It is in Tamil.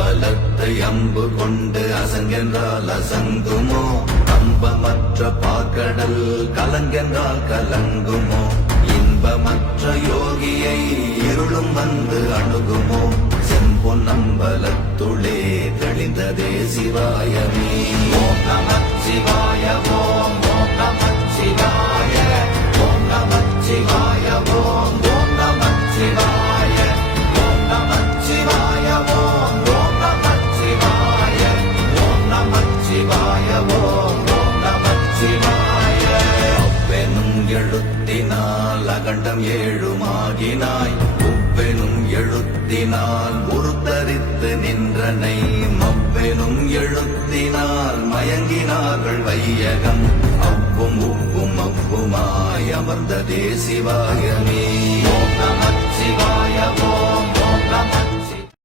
பலத்தை அம்பு கொண்டு அசங்கென்றால் அசங்குமோ அம்பமற்ற பாக்கடல் கலங்கென்றால் கலங்குமோ இன்பமற்ற யோகியை இருளும் வந்து அணுகுமோ செம்பொன்னம்பலத்துளே தெளிந்ததே சிவாயமே ஓம் நமச்சிவாய ஓம் ஓம் நமச்சிவாய ஓம் நமச்சிவாய ஓம் ஓம் நமச்சிவாய ஓம் நமச்சிவாய ஓம் ஓம் நமச்சிவாய ஓம் நமச்சிவாய ஓம் ஓம் நமச்சிவாய அவ்வெனும் எழுத்தினால் அகண்டம் ஏழுமாகினாய் உவ்வெனும் எழுத்தினால் உருத்தரித்து நின்றனை மவ்வெனும் எழுத்தினால் மயங்கினார்கள் வையகம் அவ்வும் உவ்வும் அவ்வுமாய் அமர்ந்ததே சிவாயமே ஓம் நமச்சிவாய ஓம் ஓம் நம